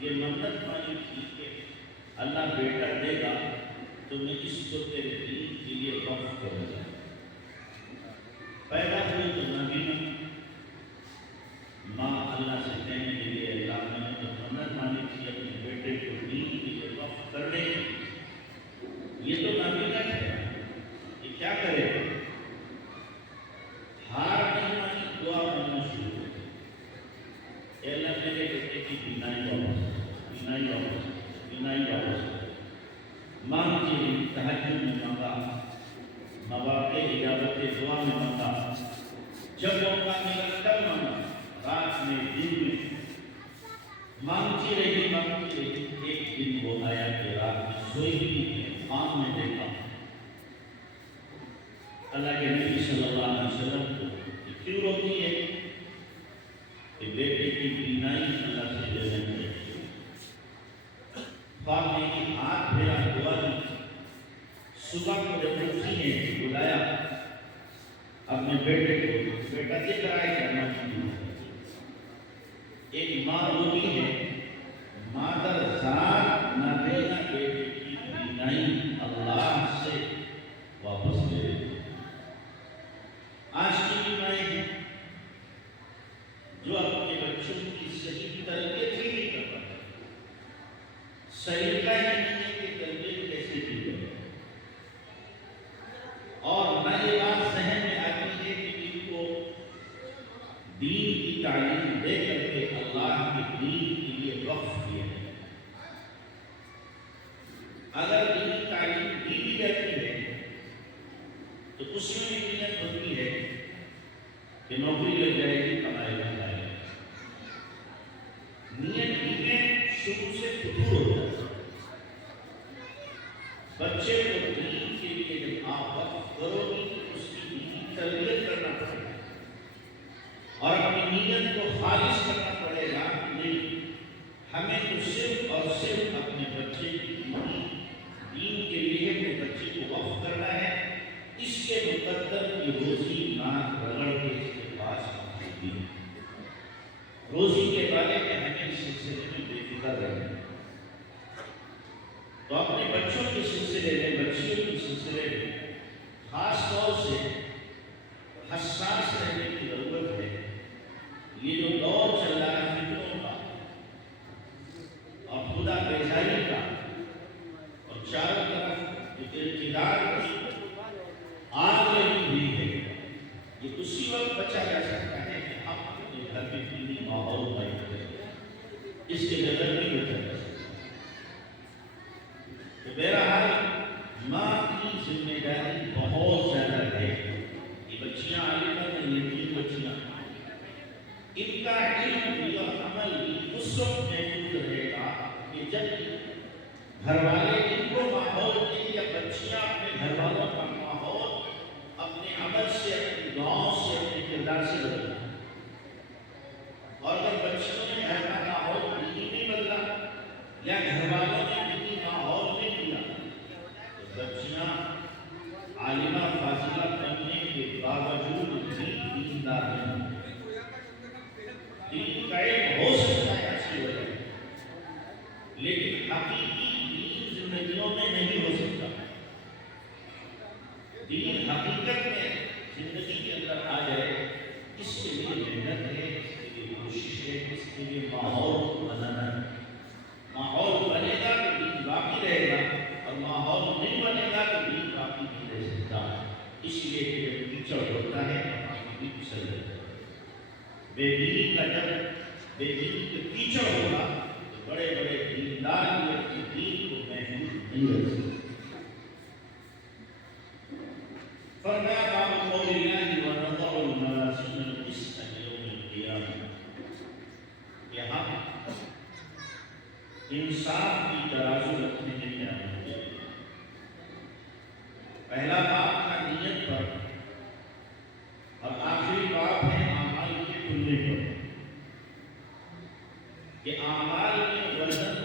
یہ منت مانی تھی کہ اللہ بیٹا دے گا تو میں اس کو تیرے دین کے لیے وقف کروں گا۔ پیدا ہوئی تو نبی ماں اللہ سے کہنے کے لیے اللہ میں نے تو منت مانی تھی اپنے بیٹے کو دین کے لیے وقف کرنے کی۔ یہ تو نبی کا ہے، یہ کیا کرے؟ ہار نہیں مانی، دعا کرنا شروع کر دیا، اے اللہ میرے بیٹے کی بینائی واپس مانگ کے تہجد میں مانگا، مواقع اجابت دعا میں مانگا، جب موقع ملا تب مانگا، رات میں دن میں مانگتی رہی۔ ایک دن وہ آیا کہ رات میں سوئی بھی خواب میں دیکھا اللہ کے نبی صلی اللہ علیہ وسلم کو کیوں روتی ہے کہ بیٹے کی بینائی اللہ سے لے لینے چاہیے۔ خواب میں کہ ہاتھ پھیرا، دعا دی، صبح کو جب اٹھی نے بلایا اپنے بیٹے کو، بیٹا دکھ رہا ہے کرنا چاہیے۔ ایک ماں روتی ہے، مادر ذات نہ دینا بیٹے کی بینائی اللہ سے واپس لے لے۔ آج کی مائیں ہیں جو اپنے بچوں کی صحیح تربیت ہی نہیں کر پاتے، سلیقہ ہی نہیں ہے کہ تربیت کیسے کی جائے، اور نہ یہ بات ذہن میں آتی ہے کہ ان کو دین کی تعلیم دے کر کے اللہ کے دین کے لیے وقف کیا ہے۔ اگر دین کی تعلیم دی بھی جاتی ہے تو اس میں نیت ہوتی ہے کہ نوکری لگ جائے گی، کمائی لگ جائے گی، نیت شروع سے فطور ہو جاتا ہے۔ بچے کو دین کے لیے جب آپ وقف کرو گی تو اس کی دینی تربیت کرنا پڑے گا اور اپنی نیت کو خالص کرنا پڑے گا۔ نہیں، ہمیں تو صرف اور صرف اپنے بچے کی دین کے لیے اپنے بچے کو وقف کرنا ہے، اس کے مقدر کی روزی نہ رگڑ کے اس کے پاس پہنچے گی۔ روزی کے بارے میں ہمیں اس سلسلے میں بے فکر رہنا ہے۔ تو اپنے بچوں کے سلسلے میں، بچیوں کے سلسلے میں خاص طور سے حساس رہنے کی ضرورت ہے۔ یہ جو دور چل رہا ہے فکروں کا اور خدا بیزاری کا اور چاروں طرف اقتدار کی آگ لگی ہوئی ہے، یہ اسی وقت بچا جا سکتا ہے کہ ہم اپنے گھر میں دینی ماحول قائم کریں، اس کے بغیر نہیں بچا جا سکتا۔ تو بہرحال ماں کی ذمہ داری بہت زیادہ ہے۔ یہ بچیاں عالمہ نہیں، یہ تین بچیاں، ان کا علم بھی اور عمل بھی اس وقت محفوظ رہے گا کہ جب گھر والے ان کو ماحول دیں یا بچیاں اپنے گھر والوں کا ماحول اپنے عمل سے، اپنے گاؤں سے، اپنے کردار سے بدلنا۔ اور اگر بچیوں نے گھر کا ماحول نہیں بدلا یا گھر والوں نے دینی ماحول نہیں دیا تو بچیاں عالمہ فاضلہ بننے کے باوجود بھی دیندار نہیں۔ دین کا علم ہو سکتا ہے اچھی وجہ، لیکن حقیقی دین زندگیوں میں نہیں ہو سکتا۔ دین حقیقت میں زندگی کے اندر آ جائے، اس کے لیے محنت ہے، اس کے لیے کوشش ہے، اس کے لیے ماحول بنانا ہے۔ ماحول بنے گا تو دین باقی رہے گا، اور ماحول نہیں بنے گا تو دین باقی نہیں رہ سکتا۔ اس لیے کہ جب کیچڑ ہوتا ہے بھی پھسل جاتا ہے۔ بے دین کا جب بے دین کے کیچڑ ہوگا تو بڑے بڑے دیندار بھی اپنے دین کو محفوظ نہیں رکھ سکتے۔ فرمایا باب قول اللہ ونضع الموازین القسط لیوم القیامہ، کہ ہم انصاف کی ترازو رکھنے کے قیامت کے لیے۔ پہلا باب تھا نیت پر اور آخری باب ہے اعمال کے تلنے پر، کہ اعمال میں وزن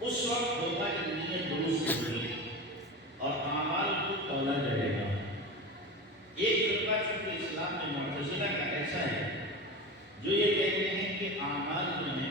اس وقت ہوگا جب نیت درست ہوگی اور اعمال کو تولا جائے گا۔ ایک فرقہ چونکہ اسلام میں معتزلہ کا ایسا ہے جو یہ کہتے ہیں کہ اعمال جو ہیں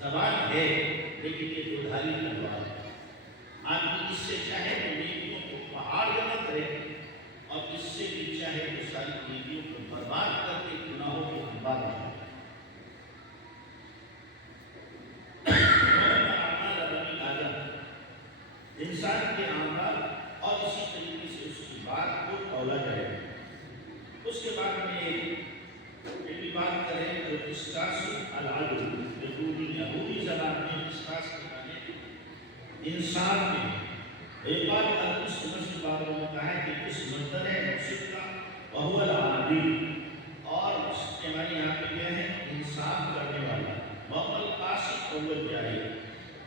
زبان ہے لیکن یہ دودھاری تلوار ہے۔ آدمی اس سے چاہے تو نیکیوں کو پہاڑ جمع کرے اور اس سے بھی چاہے تو ساری نیکیوں کو برباد کر کے گناہوں کو انبار کرے۔ انسان کے اعمال اور اسی طریقے سے اس کی بات کو تولا جائے۔ اس کے بعد میں ایک بات کریں جو قسطاس العدل، یہودی زبان میں قسطاس کے معنی انصاف میں ایک بات القسط کے بارے میں کہا ہے کہ اس مصدر ہے مقصود کا وہو العادل، اور اس کے معنی یہاں پہ کیا ہے انصاف کرنے والا۔ وقل قاسط اول جاہل،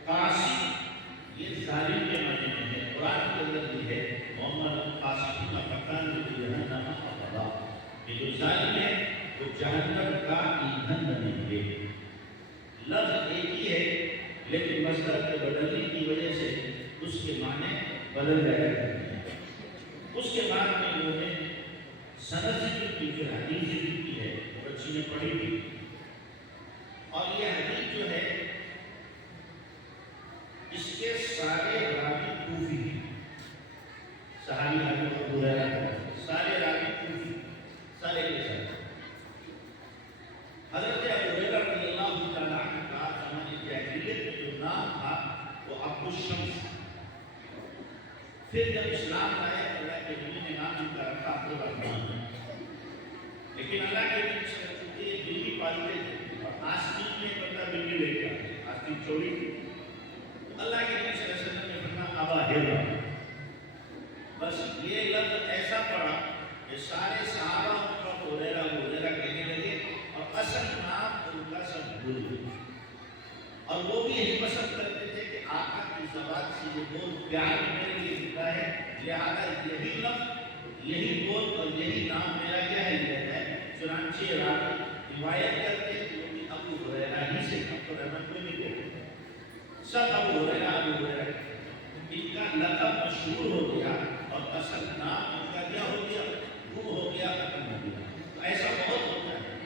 قاسط یہ ظالم کے معنی میں ہے، قرآن کے اندر بھی ہے محمد قاسطون فکان جہنم حطبا، کہ جو ظالم ہے وہ جہنم کا ایندھن بنیں گے۔ لفظ ایک ہی ہے لیکن مصدر کے بدلنے کی وجہ سے اس کے معنی بدل جایا کرتے ہیں۔ اس کے بعد میں انہوں نے سند ذکر کی، پھر حدیث ذکر کی ہے اور اچھی نے پڑھی بھی، اور یہ حدیث جو ہے اس کے سارے راوی کوفی ہیں۔ صحابی حضرت ابو ہریرہ سارے راوی کوفی، سارے کے سارے۔ حضرت ابو ہریرہ رضی اللہ تعالیٰ عنہ کا زمانے جاہلیت میں جو نام تھا وہ ابو الشمس، پھر جب اسلام آئے اللہ کے نبی نے نام ان کا رکھا عبد الرحمن، لیکن اللہ کے نبی سے چونکہ بلی پالتے تھے اور آستین میں بندہ بلی لے کے آتے، آستین چوری تھی، اللہ کے نبی صلی اللہ علیہ وسلم نے فرمایا ابا ہریرہ، بس یہ لفظ ایسا پڑا کہ سارے صحابہ ان کا ہریرہ ہریرہ کہنے لگے اور اصل نام ان کا سب بھول گئے۔ اور وہ بھی یہی پسند کرتے تھے کہ آقا کی زبان سے یہ بول پیار میرے لیے لکھا ہے، لہذا یہی لفظ یہی بول اور یہی نام میرا کیا ہے یہ ہے۔ چنانچہ راوی روایت کرتے ہیں کہ ابو ہریرہ ہی سے عبد الرحمن کو نہیں کہتے، سب ابو ہریرہ ان کا لقب مشہور ہو گیا اور اصل نام ان کا کیا ہو گیا، وہ ہو گیا، ختم ہو گیا۔ تو ایسا بہت ہوتا ہے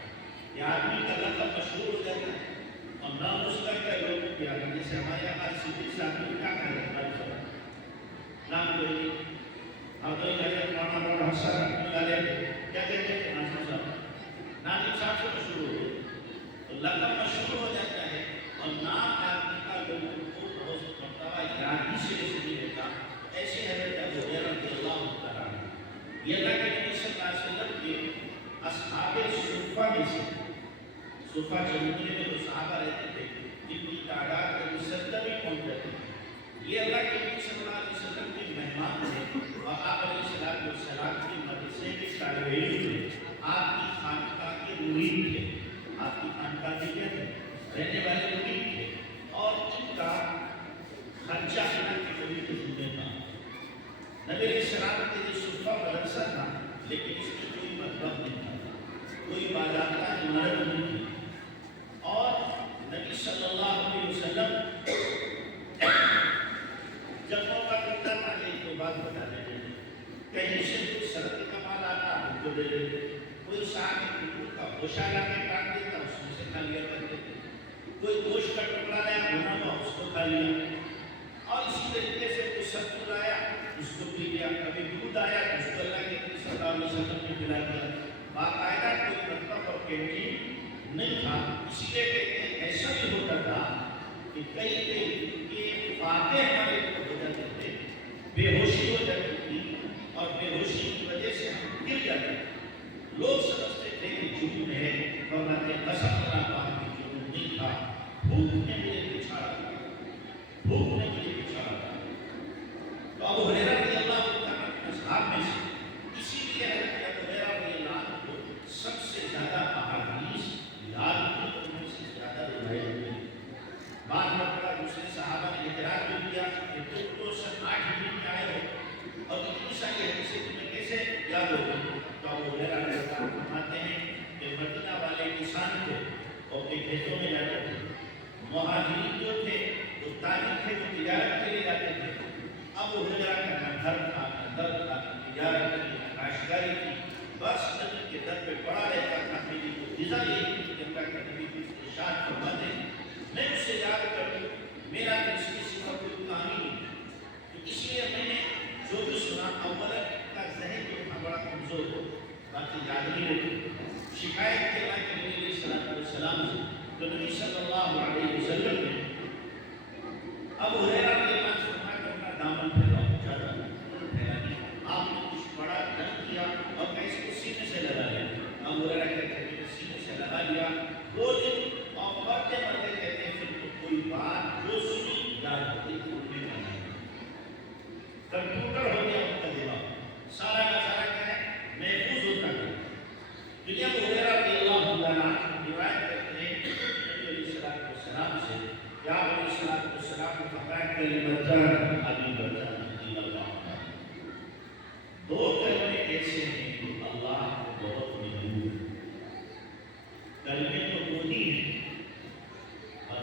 کہ آدمی کا لقب مشہور ہو جاتا ہے اور نام اس کا کیا لوگ کیا کرتے ہیں۔ جیسے ہمارے یہاں صدیق صاحب کو کیا کہا جاتا ہے، نام کوئی نہیں، اب تو یہ مولانا مولانا حسن رحمۃ اللہ علیہ کیا کہتے ہیں ناصر صاحب، ناصر صاحب سے مشہور ہو گئے، تو لقب مشہور ہو جاتا ہے اور نام آدمی کا لوگوں کو بہت مرتبہ یاد ہی سے نہیں رہتا۔ ایسے حضرت ابو ہریرہ رضی اللہ تعالیٰ عنہ یہ اللہ کے نبی صلی اللہ علیہ وسلم کے اصحاب صفہ میں سے، صفہ چموترے میں جو صحابہ رہتے تھے جن کی تعداد کبھی 70 بھی پہنچ جاتی تھی، یہ اللہ کے نبی صلی اللہ علیہ وسلم کے مہمان تھے اور آپ علیہ السلام کے مدرسے کے طالب علم تھے، آپ کی خانقاہ کے مرید تھے، آپ کی خانقاہ کے کیا تھے، رہنے والے مرید تھے، اور ان کا خرچہ اللہ کے نبی کے ذمہ تھا۔ نبی علیہ السلام کے لیے صفہ مدرسہ تھا لیکن اس میں کوئی مطلب نہیں تھا، کوئی باضابطہ عمارت نہیں تھی، اور نبی صلی اللہ علیہ وسلم جب موقع ملتا تھا ایک دو بات بتا دیتے تھے، کہیں سے کوئی سرد کا مال آتا ان کو دے دیتے، کوئی صاحب کھجور کا گوشہ لا کے کاٹ دیتا اس میں سے کھا لیا کرتے تھے، کوئی گوشت کا ٹکڑا لایا بھنا ہوا اس کو کھا لیا، اور اسی طریقے سے کوئی ستو لایا اس کو پی لیا، کبھی دودھ آیا اس کو اللہ کے نبی صلی اللہ علیہ وسلم نے پلا دیا۔ باقاعدہ کوئی مطلب اور کینٹین نہیں تھا، اسی لیے کہتے ہیں ایسا بھی ہوتا تھا کہ کئی کے فاتح ہمارے کو ہو جاتے تھے، بے ہوشی ہو جاتی تھی اور بے ہوشی کی وجہ سے ہم گر جاتے تھے، لوگ سمجھتے تھے کہ جنون ہے، فرماتے ہیں قسم اللہ پاک کی جنون نہیں تھا، بھوک نے مجھے پچھاڑا تھا، بھوک نے مجھے پچھاڑا تھا۔ تو ابو ہریرہ رضی اللہ تعالیٰ کے اصحاب میں سے اسی لیے حضرت ابو ہریرہ رضی اللہ عنہ کو سب سے زیادہ احادیث یاد کی اور ان سے زیادہ روایت ہوئی۔ بعض مرتبہ دوسرے صحابہ نے اعتراض بھی کیا کہ تم تو 8 ہجری میں آئے ہو اور اتنی ساری حدیثیں تمہیں کیسے یاد ہو گئی؟ تو ابو ہریرہ رضی اللہ عنہ فرماتے ہیں کہ مدینہ والے کسان تھے اور اپنے کھیتوں میں جاتے تھے، مہاجرین جو تھے وہ تاجر تھے، وہ تجارت کے لیے جاتے تھے، ابو ہریرہ کا نہ گھر تھا نہ در تھا نہ تجارت کی نہ کاشتکاری کی، بس نبی کے در پہ پڑا رہتا تھا۔ میری تو غذا یہی تھی کہ اللہ کے نبی کی ارشاد فرماتے ہیں میں اسے یاد کروں، میرا اس کی صفت کوئی کہانی نہیں، تو اس لیے میں نے جو بھی سنا اولا کا ذہن جو تھا بڑا کمزور ہو، باتیں یاد نہیں رہتی، شکایت کے بعد نبی علیہ السلام سے، تو نبی صلی اللہ علیہ وسلم نے ابو ہریرہ رضی اللہ عنہ فرمایا کہ اپنا دامن پھیلاؤ، زیادہ پھیلا نہیں، آپ نے کچھ بڑا دم کیا اور میں اس کو سینے سے لگا لیا، ابو ہریرہ کہتے ہیں کہ سینے سے لگا لیا، وہ دن اور مرتے مرتے کہتے ہیں پھر تو کوئی بات جو سنی یاد ہوتی پوری کرنا، کمپیوٹر ہو گیا ان کا دماغ، سارا کا سارا کیا ہے محفوظ ہوتا ہے۔ دنیا ابو ہریرہ رضی اللہ عنہ روایت کرتے ہیں نبی علیہ السلام سے، یا علیہ السلام نے فرمایا کلمتان حبیبتان الی اللہ، دو کلمے ایسے ہیں جو اللہ کو بہت محبوب ہیں، کلمے تو وہی ہیں،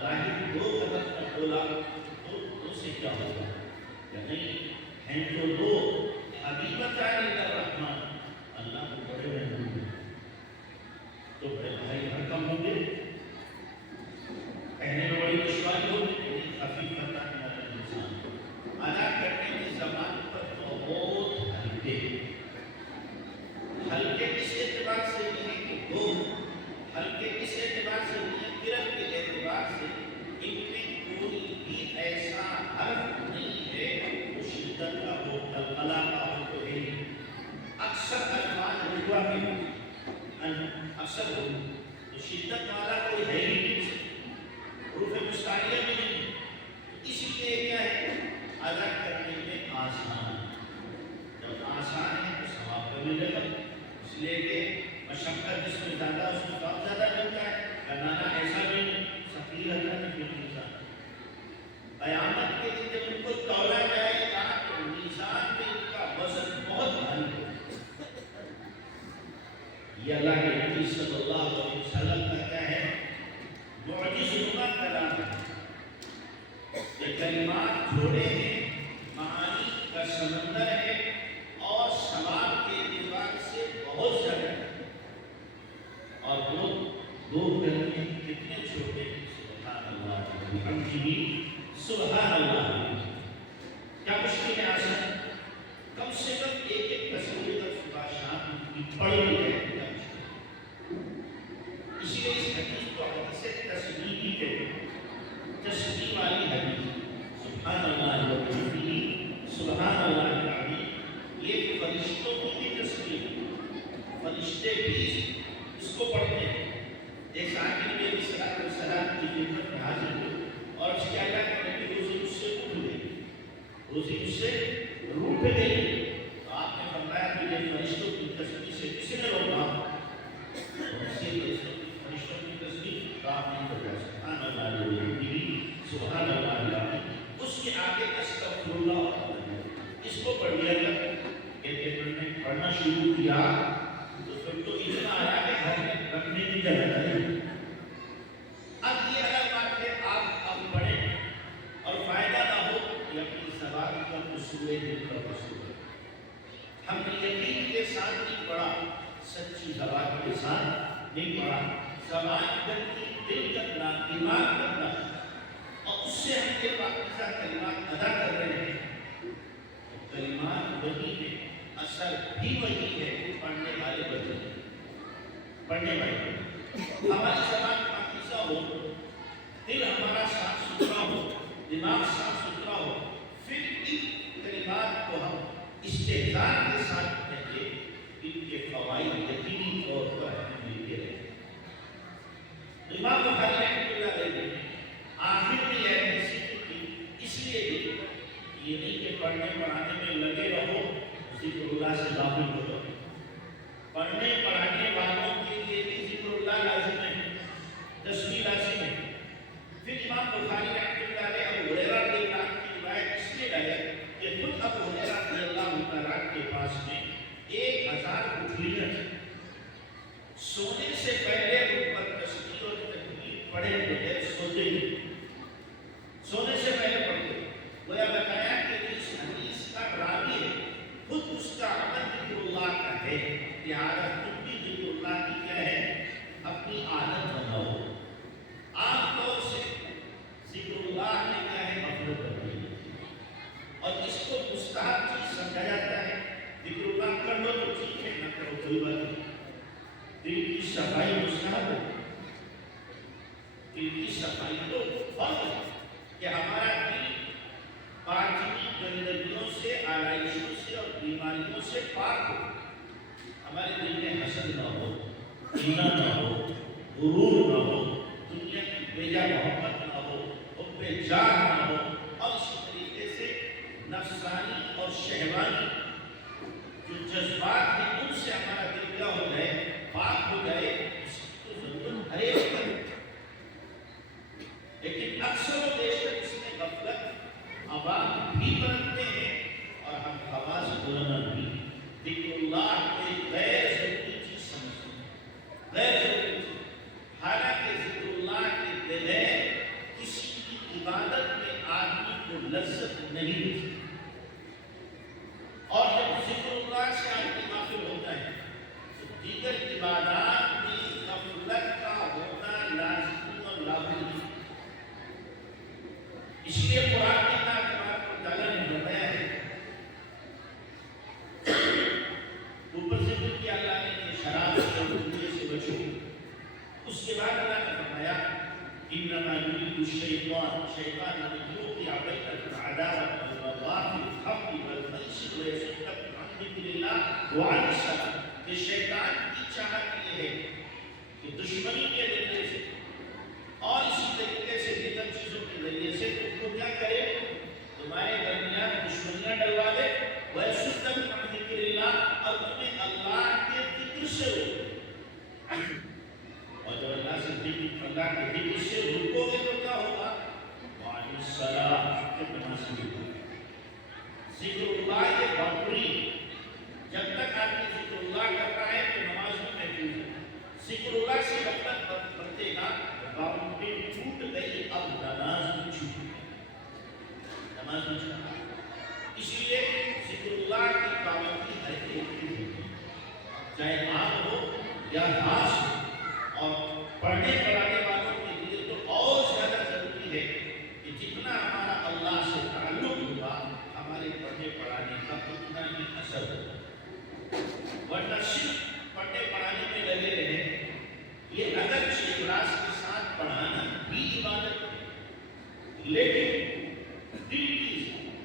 ظاہر دو قدم کا بولا تو سے کیا ہوگا یا نہیں، ہیں تو دو حبیبتان الی الرحمن، اللہ کو بڑے محبوب ہیں، تو بڑے بھائی حکم ہوں گے، کہنے میں بڑی دشواری ہوگی، لیکن خفیفتاً علی الانسان، ادا کرنے کی زبان پر تو بہت ہلکے، ہلکے اس اعتبار سے بھی ہیں کہ وہ ہلکے اس اعتبار سے بھی ہیں، قرت کے اعتبار سے ان میں کوئی بھی ایسا حرف نہیں ہے وہ شدت کا ہو، قلقلہ کا ہو، تو ہے اکثر الفاظ رجوع میں اکثر ہو تو شدت والا کوئی ہے ہی نہیں، حروف مستعلیہ بھی نہیں، اس لیے کیا ہے ادا کرنے میں آسان، جب آسان ہے تو ثواب کا ملے گا، اس لیے کہ مشقت جس میں زیادہ اس میں ثواب زیادہ ملتا ہے، بنانا ایسا بھی نہیں ثقیل ہوتا ہے پھر میزان، قیامت کے دن جب ان کو تولا جائے گا تو میزان میں ان کا وزن بہت بھاری ہوگا۔ یہ اللہ کے نبی صلی اللہ علیہ وسلم کا کیا ہے معجز نما کلام ہے، یہ کلمات تھوڑے ہیں، معانی کا سمندر ہے اور ثواب کے اعتبار سے بہت زیادہ ہے، اور دو کلمے کتنے چھوٹے ہیں، سبحان اللہ وبحمدہ سبحان اللہ، کیا مشکل ہے آسان، کم سے کم ایک ایک تصویر صبح شام کی پڑھ لی ہے، اسی لیے اس حدیث کو حدیث تسبیحی کہتے ہیں، تسبیح والی حدیث، سبحان اللہ وبحمدہ سبحان اللہ العظیم، یہ فرشتوں کی بھی تسبیح ہے، فرشتے بھی اس کو پڑھتے ہیں، ایک صحابی نبی علیہ السلام کی خدمت میں حاضر ہوئے اور اس کے اللہ کے نبی روزی اس سے اٹھ گئی، روزی اس سے روٹ گئی، تو آپ نے فرمایا کہ یہ فرشتوں کی تسبیح سے کسی نے روکا، فرشتوں کی تسبیح آپ نہیں کر رہا، سبحان اللہ وبحمدہ سبحان اللہ العظیم، اس کے آگے استغفر اللہ ہوتا ہے، اس کو پڑھ لیا گیا، کہ پڑھنا شروع کیا تو پھر تو اتنا آیا کہ گھر میں رکھنے کی جگہ نہیں، اب یہ الگ بات ہے آپ اب پڑھیں اور فائدہ نہ ہو یہ اپنی زبان کا قصور ہے، دل کا قصور ہے، ہم نے یقین کے ساتھ نہیں پڑھا، سچی زبان کے ساتھ نہیں پڑھا، زبان کرتی دل کرنا، دماغ کرنا، اور اس سے ہم یہ پاکیزہ کلمات ادا کر رہے ہیں، کلمات وہی ہے، اثر بھی وہی ہے، پڑھنے والے بدل پڑھنے والے ہماری زبان پاکیزہ ہو، دل ہمارا صاف ستھرا ہو، دماغ صاف ستھرا ہو، پھر ان کلمات کو ہم استحضار کے ساتھ کہتے ان کے فوائد یقینی طور پر ہم لیتے رہتے ہیں۔ امام بخاری رحمۃ اللہ علیہ نے آخر میں یہ ذکر کی، اس لیے بھی یہ نہیں کہ پڑھنے پڑھانے میں لگے رہو ذکر اللہ سے غافل ہو جاؤ، پڑھنے پڑھانے والوں کے لیے بھی ذکر اللہ لازم ہے، تسبیح لازم ہے۔ پھر امام بخاری رحمۃ اللہ علیہ ابو ہریرہ رضی اللہ عنہ کی روایت اس لیے لایا کہ خود ابو ہریرہ رضی اللہ تعالیٰ کے پاس میں 1000 گٹھلیاں تھیں، سونے سے پہلے ان پر تسبیح اور تکبیر پڑھے بغیر سوتے ہی، سونے سے پہلے پڑھتے، گویا بتایا کہ اس حدیث کا راوی ہے، خود اس کا عمل ذکر اللہ کا ہے، لہٰذا تم بھی ذکر دل کی صفائی تو فرض ہے کہ ہمارا دل باطنی گندگیوں سے، آلائشوں سے اور بیماریوں سے پاک ہو. ہمارے دل میں حسد نہ ہو، کینہ نہ ہو، غرور نہ ہو، دنیا کی بیجا محبت نہ ہو، حب جان نہ ہو، اور اسی طریقے سے نفسانی اور شہوانی جو جذبات ہیں ان سے ہمارا دل کیا ہو جائے، پاک ہو جائے. اس کی تو ضرورت ہر ایک کو ہے. لیکن اکثر و بیشتر اس میں غفلت عوام بھی برتتے ہیں اور ہم خواص علماء بھی ذکر اللہ کو ایک غیر ضروری چیز سمجھتے ہیں، غیر ضروری چیز. حالانکہ ذکر اللہ کے بغیر کسی کی عبادت میں آدمی کو لذت نہیں ملتی. اور جب ذکر اللہ سے آدمی غافل ہوتا ہے تو دیگر عبادات میں غفلت کا ہونا لازمی اور لازمی ہے. اس لیے قرآن میں اللہ تبارک و تعالیٰ نے بتایا ہے، اوپر سے پھر کیا اللہ نے کہ شراب سے دنیا سے بچو. اس کے بعد اللہ نے فرمایا انما یرید الشیطان شیطان ان یوقع بینکم العداوۃ والبغضاء فی الخمر والمیسر ویصدکم عن ذکر اللہ وعن الصلاۃ. کہ شیطان کی چاہت یہ ہے کہ دشمنی کے ذریعے سے اور اسی طریقے سے دیگر چیزوں کے ذریعے سے تم کو کیا کرے، تمہارے درمیان دشمنیاں ڈلوا دے. وَيَصُدَّكُمْ عَنْ ذِكْرِ اللَّهِ، اور تمہیں اللہ کے ذکر سے روکے. اور جب اللہ سے ذکر، اللہ کے ذکر سے روکو گے تو کیا ہوگا؟ وَعَنِ الصَّلَاةِ، کہ نماز سے روکو. ذکر اللہ یہ باؤنڈری، جب تک آدمی ذکر اللہ کرتا ہے تو نماز میں محفوظ ہے. ذکر اللہ سے غفلت برتے گا، باؤنڈری ٹوٹ گئی، اب نماز میں چھوٹ گئی، نماز میں چھوٹ گئی. اس لیے ذکر اللہ کی پابندی ہر ایک کی ہوتی ہے، چاہے عام ہو یا خاص ہو. اور پڑھنے پڑھانے والوں کے لیے تو اور زیادہ ضروری ہے کہ جتنا ہمارا اللہ سے تعلق ہوگا ہمارے پڑھنے پڑھانے کا اتنا ہی اثر ہوگا. ورنہ صرف پڑھنے پڑھانے میں لگے رہے، یہ اگرچہ اخلاص کے ساتھ پڑھانا بھی عبادت ہے، لیکن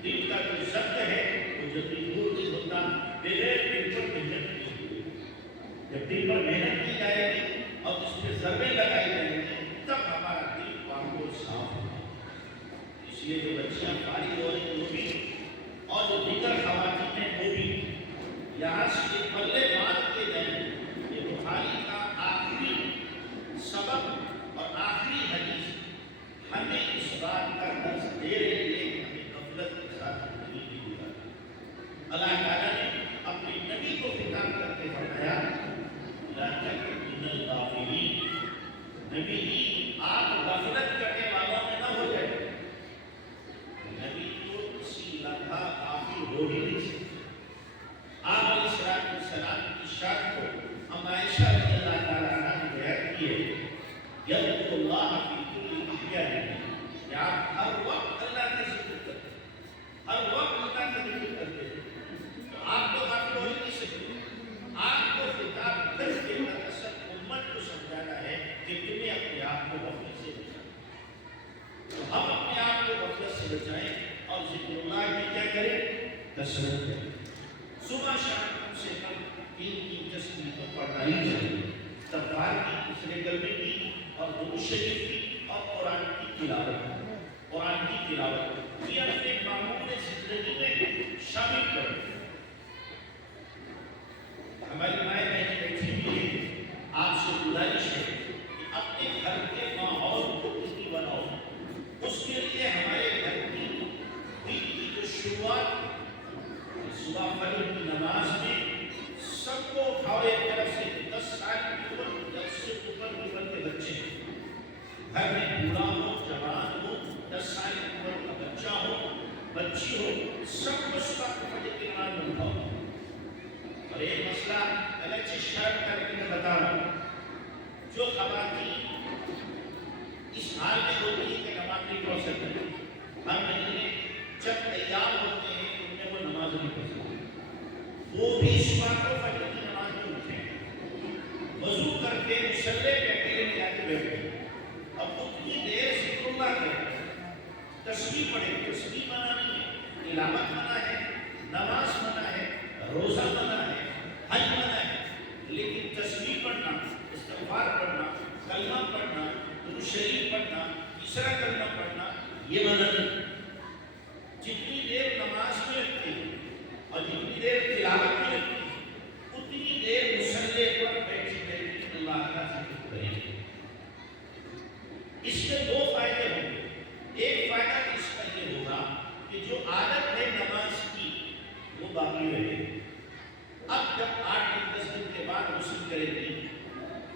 دل کا جو ضبط ہے وہ جلدی دور نہیں ہوتا بغیر دل پر محنت کی ہوئی. جب دل پر محنت کی جائے گی اور اس پہ ضربے لگائی جائیں گی تب ہمارا دل پاک و صاف ہوگا. اس لیے جو بچیاں فارغ ہو رہی وہ بھی اور جو دیگر خواتین ہیں وہ بھی یہاں سے یہ پلے باندھ کے جائیں. یہ بخاری کا آخری سبق اور آخری حدیث ہمیں اس بات کا درس دے رہی ہے کہ ہمیں غفلت کے ساتھ زندگی نہیں گزارنی. اللہ تعالیٰ نے اپنے نبی کو خطاب کر کے فرمایا لا تکن من الغافلین، نبی جی آپ غفلت کرنے والوں میں نہ ہو جائے. نبی تو کسی لمحہ غافل ہو ہی نہیں سکتے. آپ علیہ السلام کی شان کو ہم عائشہ رضی اللہ تعالیٰ عنہ نے بیان کی ہے، یذکر اللہ فی کل احیانہ، کہ آپ ہر وقت اللہ کا ذکر کرتے ہیں، ہر وقت اللہ کا ذکر کرتے ہیں. تو آپ کو غافل ہو ہی نہیں سکتے. آپ کو خطاب کر کے اصل امت کو سمجھانا ہے کہ تمہیں اپنے آپ کو غفلت سے بچانا. تو ہم اپنے آپ کو غفلت سے بچائیں اور ذکر اللہ کی کیا کریں، کثرت کریں. صبح شام کم سے کم 3 تسبیح تو پڑھنا ہی چاہیے. تکبیر کی، دوسرے کلمے کی اور درود شریف کی اور قرآن کی تلاوت. قرآن کی تلاوت یہ اپنے معمول زندگی میں شامل کریں. ہماری مائیں بہنیں بیٹھی ہوئی ہیں، آپ سے گزارش ہے کہ اپنے گھر کے ماحول کو خوشی بناؤ. اس کے لیے ہمارے گھر کی دن کی جو شروعات صبح فجر کی نماز میں سب کو اٹھاؤ ایک طرف سے. 10 سال کی عمر، 10 سے اوپر عمر کے بچے گھر میں، بوڑھا ہو جوان ہو، 10 سال کی عمر کا بچہ ہو بچی ہو، سب کو صبح فجر کی نماز میں اٹھاؤ. اور ایک مسئلہ اگرچہ شرط کر کے میں بتا رہا ہوں، جو خواتین اس حال میں ہوتی ہے کہ نماز نہیں پڑھ سکتے، ہر مہینے جب ایام ہوتے ہیں ان میں وہ نماز نہیں پڑھ سکتے، وہ بھی صبح کو فجر کی نماز میں اٹھیں، وضو کر کے مصلی پہ اکیلے جا کے بیٹھے. اب وہ قرآن ہے، تسبیح پڑھے، تسبیح منع نہیں ہے، تلاوت منع ہے، نماز منع ہے، روزہ منع ہے، حج منع ہے، لیکن تسبیح پڑھنا، استغفار پڑھنا، کلمہ پڑھنا، درود شریف پڑھنا، تیسرا کلمہ پڑھنا، یہ منع نہیں۔ جتنی دیر نماز میں لگتی ہے اور جتنی دیر تلاوت میں لگتی ہے اتنی دیر مصلی پر بیٹھی بیٹھی اللہ کا ذکر کریں۔ اس کے دو فائدے ہوں گے۔ ایک فائدہ اس کا یہ ہوگا کہ جو عادت ہے نماز کی وہ باقی رہے گی۔ اب جب 8 دن 10 دن کے بعد غسل کرے گی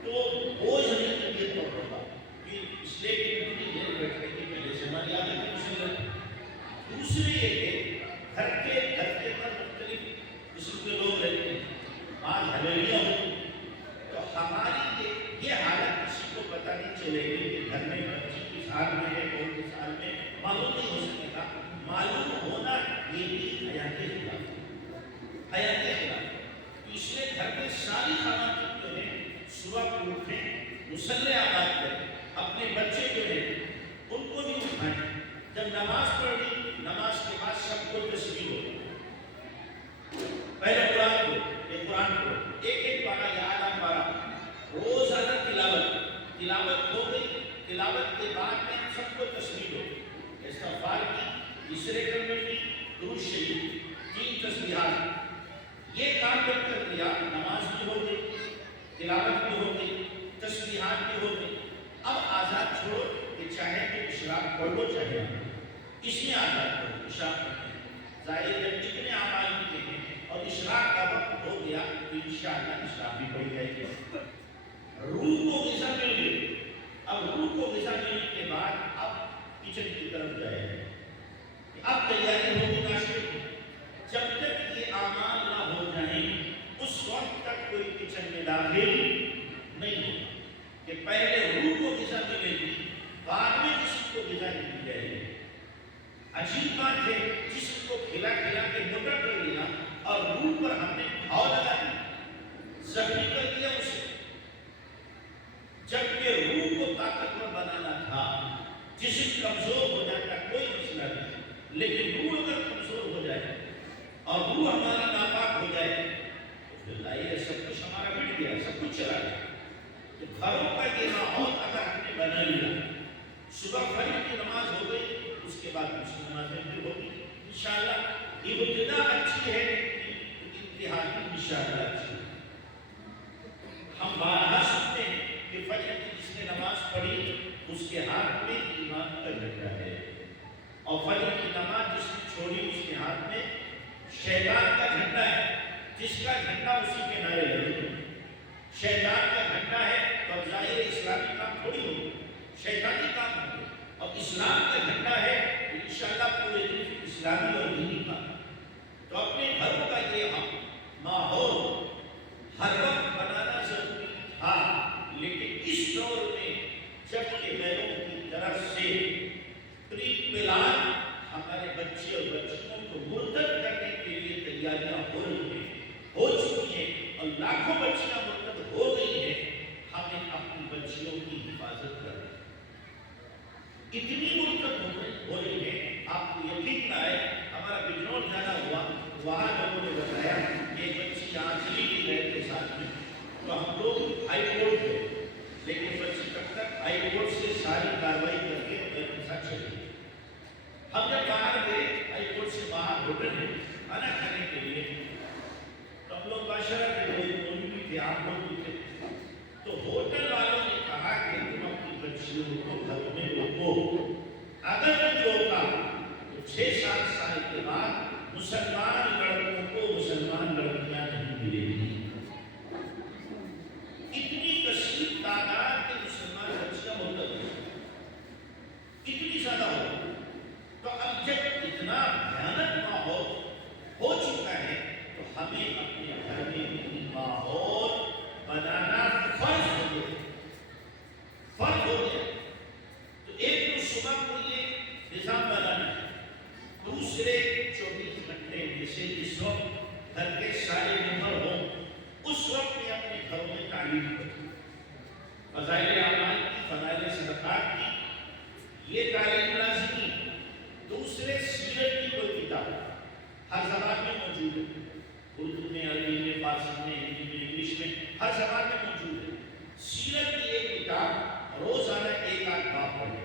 تو بوجھ نہیں طبیعت پر ہوگا کہ اس لیے کہ اتنی دیر بیٹھنے کی پہلے سے ہماری عادت ہے غسل کرنے۔ دوسری یہ کہ گھر کے پر مختلف قسم کے لوگ رہتے ہیں، بعض حویلیاں ہوتی ہیں، تو ہماری یہ حالت کسی کو پتہ نہیں چلے گی کہ گھر میں بچی کس حال میں ہے، کون کس حال میں، معلوم نہیں ہو سکے گا۔ معلوم ہونا یہ بھی حیات خلاف ہے، حیات خلاف۔ تو اس لیے گھر میں ساری خواتین جو ہیں صبح کو اٹھیں، مصلی آباد کریں، اپنے بچے جو ہیں ان کو بھی اٹھائیں۔ جب نماز پڑھی، نماز کے بعد سب کو تسبیح ہو، پہلے قرآن کو ایک ایک پارہ یا آدھا پارہ روزانہ تلاوت ہو گئی۔ تلاوت کے بعد میں سب کو تسبیح ہو، استغفار کی، تیسرے کلمے کی، درود شریف، 3 تسبیحات۔ یہ کام جب کر دیا، نماز بھی ہو گئی، تلاوت بھی ہو گئی، تسبیحات بھی ہو گئی۔ اب آزاد چھوڑو کہ چاہے تو اشراق پڑھ لو چاہے نہ، اس میں آزاد کرو، اشراق پڑھیں۔ ظاہر جب اتنے اعمال بھی دیکھیں اور اشراق کا وقت ہو گیا تو انشاءاللہ اشراق بھی پڑھ جائے گی۔ روح کو غذا مل گئی، اب روح کو غذا ملنے کے بعد اب کچن کی طرف جائے گا، اب تیاری ہوگی ناشتے کی۔ جب تک یہ اعمال نہ ہو جائیں اس وقت تک کوئی کچن میں داخل نہیں ہوگا، کہ پہلے روح کو غذا ملے گی بعد میں جسم کو غذا مل جائے گی۔ عجیب بات ہے، جسم کو کھلا کھلا کے موٹا کر لیا اور روح پر ہم نے گھاؤ لگا دیا، زخمی کر دیا اسے، جبکہ روح کو طاقتور بنانا تھا۔ جسم کمزور ہو جاتا کوئی مسئلہ نہیں، لیکن روح اگر کمزور ہو جائے اور روح ہماری ناپاک ہو جائے تو پھر ظاہر سب کچھ ہمارا مٹ گیا، سب کچھ چلا گیا۔ تو گھروں کا یہ ماحول اگر ہم نے بنا لیا، صبح فجر کی نماز ہو گئی، اس کے بعد دوسری نمازیں بھی ہوگی انشاءاللہ۔ یہ ابتدا اچھی ہے، انتہا بھی انشاءاللہ اچھی ہے۔ ہم بارہا سنتے ہیں کہ فجر کی جس نے نماز پڑھی اس کے ہاتھ میں ایمان کا جھنڈا ہے، اور فجر کی نماز جس نے چھوڑی اس کے ہاتھ میں شیطان کا جھنڈا ہے، جس کا جھنڈا اسی کے نعرے لگے۔ شیطان کا جھنڈا ہے تو ظاہر اسلامی کام تھوڑی ہوگا، شیطانی کام ہوگا، اور اسلام کا جھنڈا ہے انشاءاللہ پورے دن اسلامی اور دینی کام۔ تو اپنے گھروں کا یہ ماحول ہر وقت بنانا ضروری تھا، لیکن اس دور میں جب کہ غیروں کی طرف سے پری پلان ہمارے بچے اور بچیوں کو مرتد کرنے کے لیے تیاریاں ہو رہی ہیں، ہو چکی ہیں، اور لاکھوں بچیاں مرتد ہو گئی ہیں، ہمیں اپنی بچیوں کی حفاظت کرنا ہے۔ اتنی مرتب ہو رہی ہے، آپ کو یقین نہ آئے، ہمارا بجنور جانا ہوا، وہاں لوگوں نے بتایا کہ بچی یہاں چلی گئی رہے کے ساتھ میں، تو ہم لوگ ہائی کورٹ گئے، لیکن بچی تب تک ہائی کورٹ سے ساری کارروائی کر کے میرے ساتھ چلی گئی۔ ہم جب باہر گئے ہائی کورٹ سے باہر ہوٹل میں کھانا کھانے کے لیے، تو ہم لوگ بادشاہ کے لوگ بھی تھے، آپ لوگ بھی تھے، تو ہوٹل والوں نے کہا کہ تم اپنی بچیوں کو گھر میں روکو، اگر نہیں روکا تو 6-7 سال کے بعد مسلمان لڑکوں کو مسلمان لڑکیاں نہیں ملے گی۔ اتنی کثیر تعداد کے مسلمان بچیاں مرتد ہو، اتنی زیادہ ہو، تو اب جب اتنا بھیانک ماحول ہو چکا ہے تو ہمیں اپنے گھر میں ماحول بنانا فرض ہو گیا، فرض ہو گیا۔ تو ایک تو صبح کو یہ نظام بنانا ہے، دوسرے 24 گھنٹے جیسے جس وقت گھر کے سارے ممبر ہوں اس وقت میں اپنے گھروں میں تعلیم کریں، فضائل اعمال کی، فضائل صدقات کی، یہ تعلیم لازمی. دوسرے سیرت کی کوئی کتاب ہر زبان میں موجود ہے، اردو میں، عربی میں، فارسی میں، ہندی میں، انگلش میں، ہر زبان میں موجود ہے. سیرت کی ایک کتاب روزانہ ایک آدھ باب پڑھے.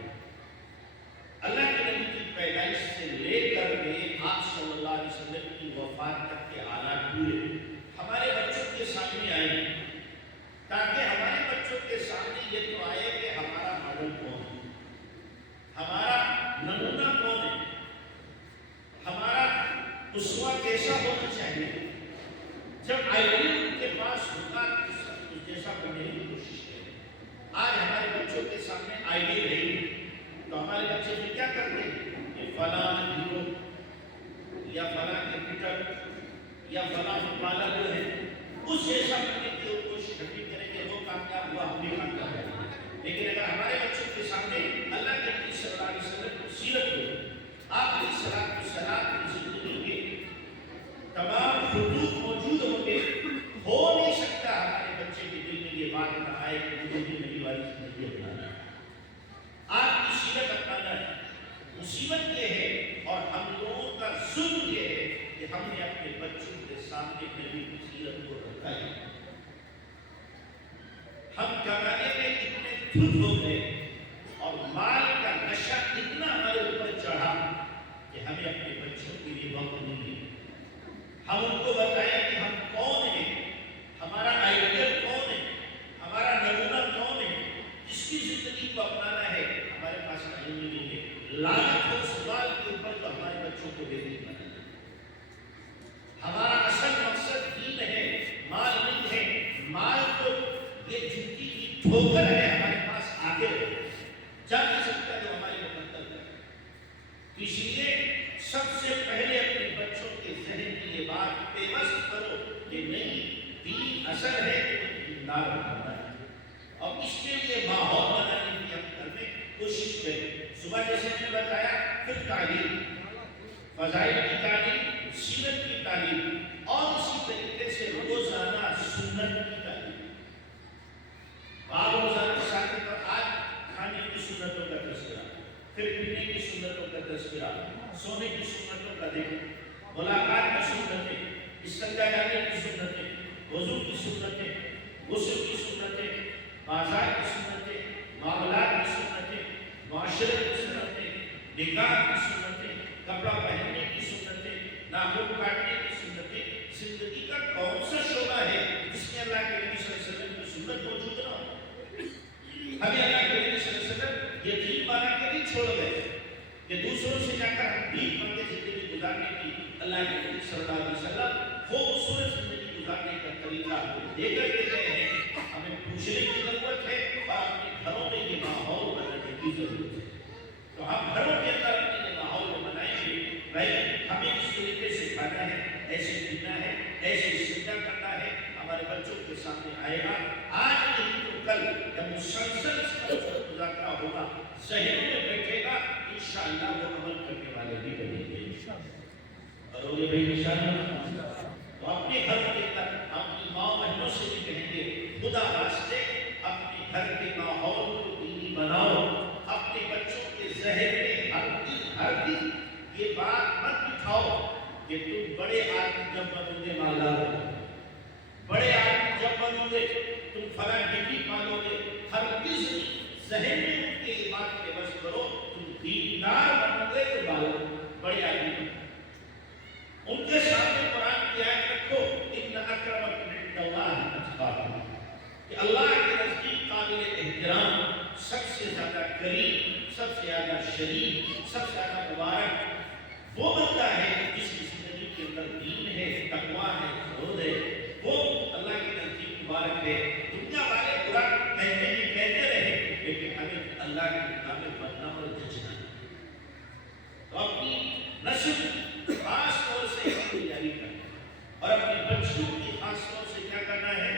اللہ کے نبی کی پیدائش سے لے کر کے آپ صلی اللہ علیہ وسلم کی وفات تک کے حالات پورے ہمارے بچوں کے سامنے آئے، تاکہ ہمارے بچوں کے سامنے یہ تو آئے کہ ہمارا ماڈل کون ہے، ہمارا نمونہ کون ہے، ہمارا اسوہ کیسا ہونا چاہیے. جب آئیڈیل ان کے پاس ہوگا اس جیسا بننے کی کوشش کریں. آج ہمارے بچوں کے سامنے آئیڈیل ہے تو ہمارے بچے بھی کیا کرتے ہیں کہ فلاں ہیرو یا فلاں کرکٹر یا فلاں فٹبالر جو ہے اس جیسا بننے کی کوشش کریں کہ وہ کامیاب ہوا ہم بھی کامیاب ہیں. لیکن اگر ہمارے بچوں کے سامنے اللہ کے نبی صلی اللہ علیہ وسلم کی سیرت ہو، آپ علیہ الصلوۃ والسلام کی زندگی کے تمام خطوط موجود ہوں گے، ہو نہیں سکتا ہمارے بچے کے دل میں یہ بات نہ آئے کہ مجھے بھی نبی والی زندگی اپنانا ہے، آپ کی سیرت اپنانا ہے. مصیبت یہ ہے اور ہم لوگوں کا ظلم یہ ہے کہ ہم نے اپنے بچوں کے سامنے نبی کی سیرت کو رکھا ہے. ہم کمانے میں اتنے دھت ہو گئے اور مال کا نشہ اتنا ہمارے اوپر چڑھا کہ ہمیں اپنے بچوں کے لیے وقت نہیں ہے. ہم ان کو بتائیں کہ ہم کون ہیں، ہمارا آئیڈیل کون ہے، ہمارا نمونہ کون ہے، جس کی زندگی کو اپنانا ہے. ہمارے پاس ٹائم نہیں ہے. لعنت ہو سوال کے اوپر تو ہمارے بچوں کو بے دین بنانا. ہمارا اصل مقصد دین ہے، مال نہیں ہے. مال تو یہ زندگی کی ٹھوکر ہے، ہمارے پاس آگے جا نہیں سکتا جو ہمارے مقدر ہے. اس لیے سب سے پہلے اپنے بچوں کے ذہن کی یہ بات پیوست کرو کہ نہیں، دین اصل ہے کہ دیندار بنانا ہے، اور اس کے لیے ماحول بنانے کی ہم گھر میں کوشش کریں. صبح جیسے میں نے بتایا پھر تعلیم، فضائل کی تعلیم، سیرت کی تعلیم، اور اسی طریقے سے روزانہ سنت کی تعلیم. آپ روزانہ کے ساتھ آج کھانے کی سنتوں کا تذکرہ، پھر پینے کی سنتوں کا تذکرہ، سونے کی سنتوں کا ذکر، ملاقات کی سنتیں، استنجا کرنے کی سنتیں، وضو کی سنتیں، غسل کی سنتیں، بازار کی سنتیں، معاملات کی سنتیں، معاشرے کی سنتیں، نکاح کی سنتیں، کپڑا پہننے کی سنتیں، ناخن کاٹنے کی سنتیں. زندگی کا کون سا شعبہ ہے جس میں اللہ کے نبی صلی اللہ علیہ وسلم کی سنت موجود نہ ہو؟ ہمیں اللہ کے نبی صلی اللہ علیہ وسلم یتیم بنا کے نہیں چھوڑ گئے کہ دوسروں سے جا کر بھیک مانگ کے زندگی گزارنے کی. اللہ کے نبی صلی اللہ علیہ وسلم خوبصورت زندگی گزارنے کا طریقہ دے کر کے گئے ہیں. ہمیں پوچھنے کی ضرورت ہے اور اپنے گھروں میں یہ ماحول بنانے کی ضرورت ہے. تو ہم گھروں کے اندر اپنے یہ ماحول کو بنائیں گے. بھائی ہمیں اس طریقے سے کھانا ہے، ایسے پینا ہے، ایسے استنجا کرنا ہے، ہمارے بچوں کے سامنے آئے گا. آج نہیں تو کل جب مسلسل اس کا مذاکرہ ہوگا، ذہن میں بیٹھے گا، انشاءاللہ وہ عمل کرنے والے بھی بنیں گے. اور ہوگے بھائی انشاءاللہ. تو اپنے گھر کے اندر اپنی ماں بہنوں سے بھی کہیں گے خدا واسطے اپنے گھر کے ماحول کو دینی بناؤ. اپنے بچوں کے ذہن میں ہر دن یہ بات مت بٹھاؤ کہ تم بڑے آدمی جب بنو گے مالدار ہو، بڑے آدمی جب بنو گے تم فلاں ڈگری پالو گے. ہرگز ذہن میں ان کے یہ بات کے بس کرو تم دیندار بنو گے تو بڑے آدمی بنو. ان کے سامنے قرآن کی آیت رکھو ان اکرمکم عند اللہ اتقاکم، کہ اللہ کے نزدیک قابل احترام، سب سے زیادہ کریم، سب سے زیادہ شریف، سب سے زیادہ مبارک وہ بندہ ہے جس کی زندگی کے اندر دین ہے، تقویٰ ہے، زہد ہے. وہ اللہ کے نزدیک مبارک ہے. دنیا والے برا کہتے ہی کہتے رہے لیکن ہمیں اللہ کے مطابق بننا اور جچنا. تو اپنی نسل خاص طور سے تیاری کرنا اور اپنے بچوں کی خاص طور سے کیا کرنا ہے؟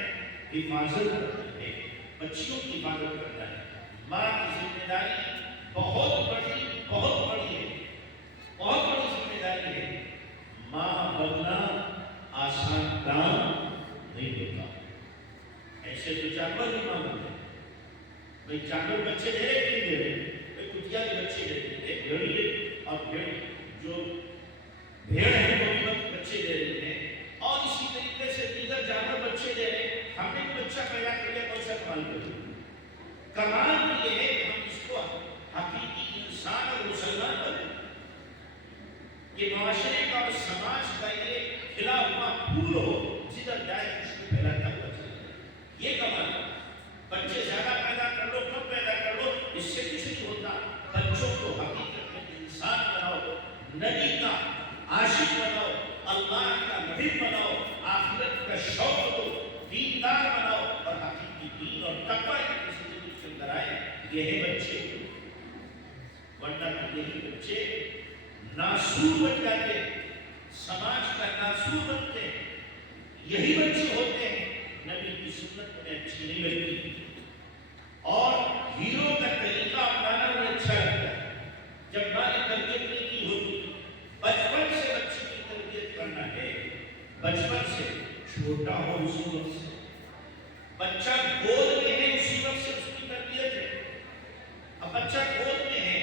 حفاظت کرنا ہے. بچیوں کی حفاظت کرنا ہے. ماں کی ذمہ داری بہت بڑی ہے، بہت بڑی ذمہ داری ہے. ماں بننا آسان کام نہیں ہوتا. ایسے تو جانور بھی ماں بنتے ہیں. بھائی جانور بچے دے رہے کہ نہیں دے رہے؟ بھائی کچھ اختیاری بچے دے رہی ہے، گھڑیے اور جو بھیڑ ہے وہ بھی بچے دے رہی ہے، اور اسی طریقے سے دیگر جانور بچے دے رہے ہیں۔ ہم نے بھی بچہ پیدا کر لیا، کون سا کمال کر دیا؟ کمال یہ ہے کہ ہم اس کو حقیقی انسان اور مسلمان بنے، کہ معاشرے کا اور سماج کا یہ کھلا ہوا پھول ہو، جدھر جائے اس کو پھیلاتا ہوا چلا جائے۔ یہ کمال ہے۔ بچے زیادہ پیدا کر لو، کم پیدا کر لو، اس سے کچھ نہیں ہوتا۔ بچوں کو حقیقت میں انسان بناؤ، نبی کا عاشق بناؤ، اللہ کا محب بناؤ، آخرت کا شوق دو، دیندار بناؤ، اور حقیقی دین اور تقوی کی زندگی کے اندر آئے۔ یہ ہے بچے، ورنہ یہی بچے ناسور بن جاتے، سماج کا ناسور بنتے، یہی بچے ہوتے ہیں نبی کی سنت میں اچھی نہیں لگتی، اور ہیرو کا طریقہ اپنانا انہیں اچھا لگتا ہے۔ جب ماں نے تربیت نہیں کی ہوتی، بچپن سے بچے کی تربیت کرنا ہے، بچپن سے، چھوٹا ہو اسی وقت سے، بچہ گود میں ہے اسی وقت سے اس کی تربیت ہے۔ اب بچہ گود میں ہے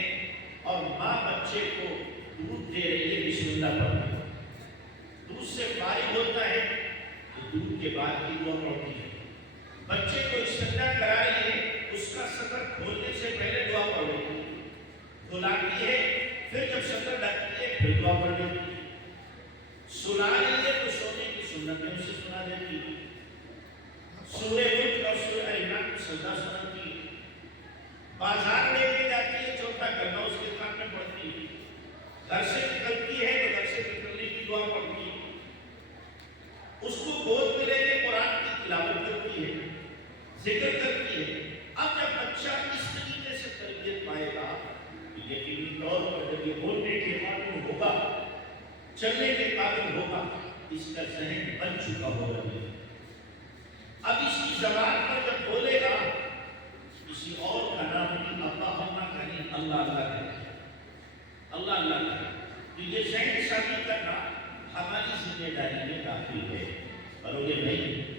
اور ماں بچے کو دودھ دے رہی ہے، بسم اللہ پڑھ، دودھ سے فارغ ہوتا ہے تو دودھ کے بعد کی دعا پڑھتی ہے۔ بچے کو استنجا کرا رہی ہے، اس کا سطر کھولنے سے پہلے دعا پڑھ لیتی ہے، کھلاتی ہے، پھر جب سطر ڈھکتی ہے پھر دعا پڑھ لیتی ہے۔ سنا رہی ہے تو سونے کی سنتیں اسے سنا دیتی ہے، سورہ ملک اور سورہ عمران کی سجدہ سناتی ہے، بازار لے کے جاتی ہے، چوتھا کرنا اس کے سامنے پڑھتی ہے، گھر سے نکلتی ہے تو گھر سے نکلنے کی دعا پڑھتی ہے، اس کو گود میں لے کے قرآن کی تلاوت کرتی ہے، ذکر کرتی ہے۔ اب جب بچہ اس طریقے سے تربیت پائے گا، یقینی طور پر جب یہ بولنے کے قابل ہوگا، چلنے کے قابل ہوگا، اس کا ذہن بن چکا ہوگا۔ اب اس کی زبان پر جب بولے گا، کسی اور کا نام نہیں، اللہ اللہ کہیں، اللہ اللہ کہیں، اللہ اللہ کہیں، تو یہ ذہن شامل کرنا ہماری ذمہ داری میں داخل ہے۔ اور یہ نہیں،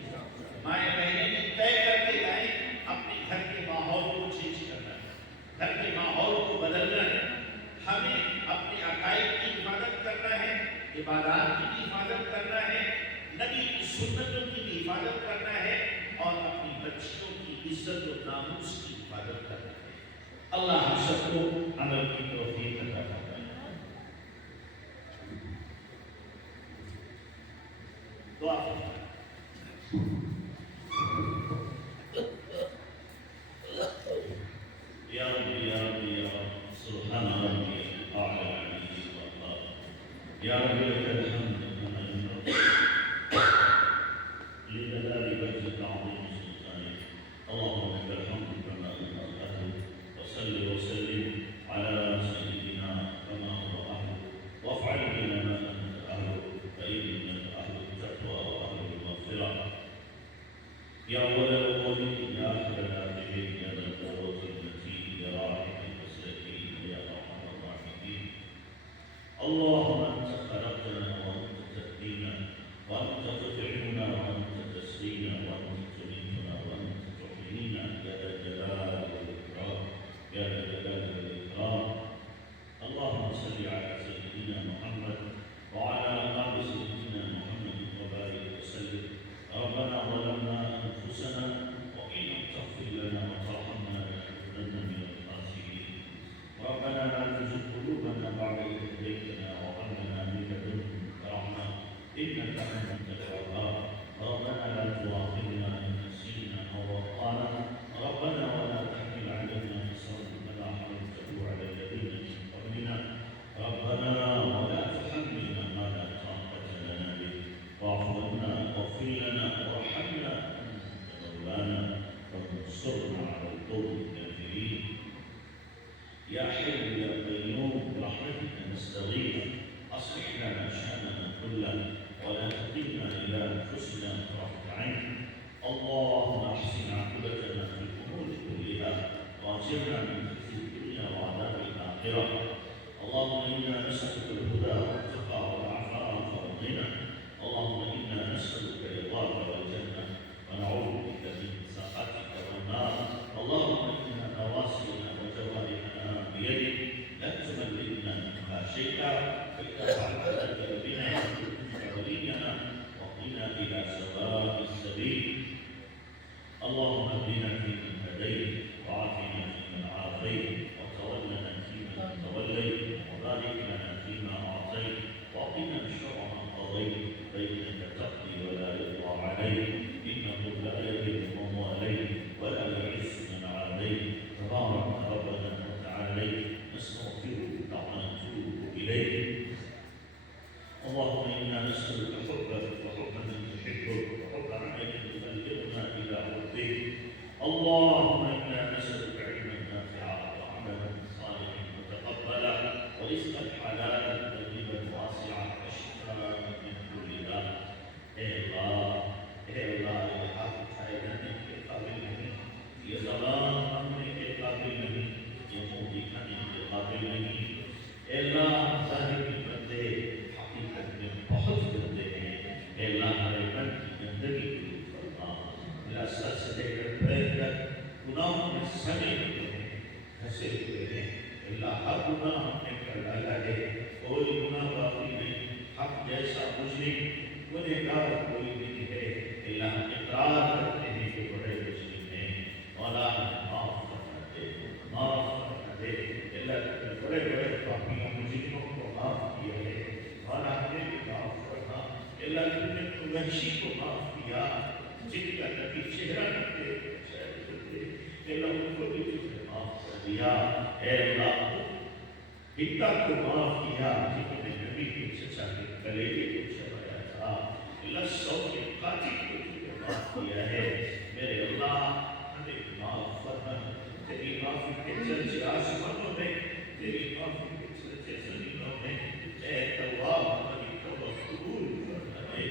مائیں بہنیں بھی طے کر کے جائیں، اپنے گھر کے ماحول کو چینج کرنا ہے، گھر کے ماحول کو بدلنا ہے، ہمیں اپنے عقائد کی حفاظت کرنا ہے، عبادات کی بھی حفاظت کرنا ہے، نبی کی سنتوں کی بھی حفاظت کرنا ہے، اور اپنی بچیوں کی عزت و ناموس کی حفاظت کرنا ہے۔ اللہ ہم سب کو عمل کی توفیق عطا فرمائے۔ دعا فرمائے۔ یا رب یا رب یا رب، سبحان ربی الاعلی علی والله، یا رب لك الحمد كما ينبغي لجلال وجهك عظيم سلطانك، اللهم لك الحمد كما ينبغي أهله، وصل وسلم على سيدنا كما هو أهله، وافعل بنا ما أنت أهله، فإنك أهل التقوى وأهل المغفرة، يا أول الأولين يا آخر الآخرين يا ذا القوة المتين يا راحم المساكين يا أرحم الراحمين، اللهم أنت خلقتنا وأنت تهدينا وأنت تطعمنا وأنت تسقينا وأنت تميتنا وأنت تحيينا يا ذا الجلال والإكرام يا ذا الجلال والإكرام، اللهم صل على سيدنا محمد وعلى آل سيدنا محمد وبارك وسلم. ربنا ظلمنا أنفسنا وإن لم تغفر لنا وترحمنا لنكونن من الخاسرين، ربنا لا تزغ قلوبنا بعد إذ هديتنا وهب لنا من لدنك رحمة إنك أنت الوهاب، ربنا لا تؤاخذنا إن نسينا أو أخطأنا، ربنا ولا تحمل علينا إصرا كما حملته على الذين من قبلنا، ربنا ولا تحملنا ما لا طاقة لنا به، واعف عنا واغفر لنا وارحمنا أنت مولانا فانصرنا على القوم الكافرين. يا حي يا قيوم برحمتك نستغيث، أصلح لنا شأننا كله ولا تكلنا إلى أنفسنا طرفة عين، اللهم أحسن عاقبتنا في الأمور كلها وأجرنا من خزي الدنيا وعذاب الآخرة، اللهم إنا نسألك الهدى والتقى والعفاف والغنى، اللهم إنا نسألك رضاك والجنة ونعوذ بك من سخطك والنار، اللهم إنا نواصينا وجوارحنا بيدك شئت فإنك بنا ولينا وقنا إلى سواء السبيل. اللهم اهدنا فيمن هديت وعافنا فيمن عافيت وتولنا فيمن توليت وبارك لنا فيما أعطيت وقنا شر ما قضيت فإنك تقضي ولا يقضى عليك إنه لا يذل من واليت ولا يعز من عاديت تبارك ربنا وتعاليت نستغفرك ونتوب إليك. اللهم إنا نسألك حبك وحب من تحبك وحب عمل يبلغنا إلى حبك. اللهم إنا نسألك علما نافعا وعملا صالحا متقبلا ورزقا حلالا طيبا واسعا وشفاء من كل داء. اے اللہ یہ حق اٹھائے جانے کے قابل نہیں، یہ زبان ہمنے کے قابل نہیں، یہ منہ دکھانے کے قابل نہیں. اے اللہ ظاہر کے بندے حقیقت میں بہت گندے ہیں. اے اللہ ہمارے من کی گندگی دور فرما. میرا سر سے لے کر پیر تک گناہوں میں سنے ہوئے ہیں، پھنسے ہوئے ہیں. اللہ ہر گناہ ہم نے کر ڈالا ہے، کوئی گناہ باقی نہیں. حق جیسا مجرم گنہگار کوئی نہیں ہے. اللہ اقرار کرتے ہیں کہ بڑے مجرم ہیں. مولا معاف فرما دے، معاف فرما دے. اللہ بڑے بڑے پاپیوں مجرموں کو معاف کیا ہے. مولا ہمیں بھی معاف فرما. اللہ تم نے تو وحشی کو معاف کیا جن کا کبھی چہرہ نہ دیکھتے. اللہ ان کو بھی تم نے معاف کر دیا. اے اللہ ہتا کو معاف کیا جنہوں نے نبی کی چچا کے کلیجے کو چبایا تھا. اللہ سو کے قاتل کو تم نے معاف کیا ہے. میرے اللہ ہمیں معاف فرما. تیری معافی کے چرچے آسمانوں میں، تیری معافی کے چرچے زمینوں میں. اے تواب ہماری توبہ قبول فرما دے.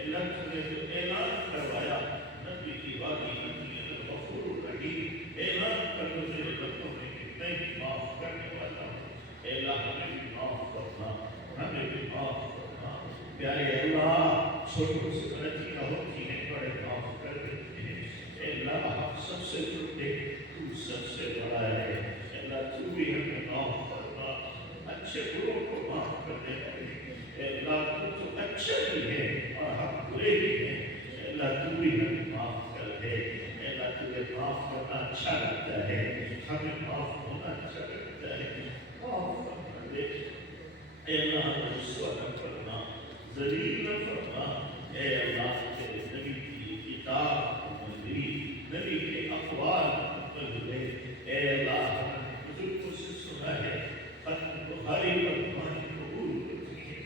اللہ تم نے جو اعلان کروایا نبی کی وادی مدینہ الغفور الرحیم، اعلان کر دو میرے لبوں میں کہ میں بھی معاف کرنے والا ہوں. اے اللہ ہمیں بھی معاف کرنا، ہمیں بھی معاف کرنا. پیارے اللہ چھوٹوں سے غلطیاں ہوتی ہیں، بڑے معاف کر دیتے ہیں. اے اللہ ہم سب سے چھوٹے، تو سب سے بڑا ہے. اے اللہ تو بھی ہمیں معاف کرنا. اچھے بروں کو معاف کرنے والے. اے اللہ تو تو اچھا بھی ہے اور ہم برے بھی ہیں. اے اللہ تو بھی ہمیں معاف کر دے. اے اللہ تجھے معاف کرنا اچھا لگتا ہے، ہمیں معاف ہونا اچھا لگتا ہے. معاف فرما دے. اے اللہ ہمیں رسوا نہ کرنا، ذلیل نہ فرما. اے اللہ تیرے نبی کی کتاب ملی، نبی کے اقوال مل ہوئے. اے اللہ ہم نے بزرگوں سے سنا ہے ختم بخاری پر تمہاری قبول ہوتی ہے.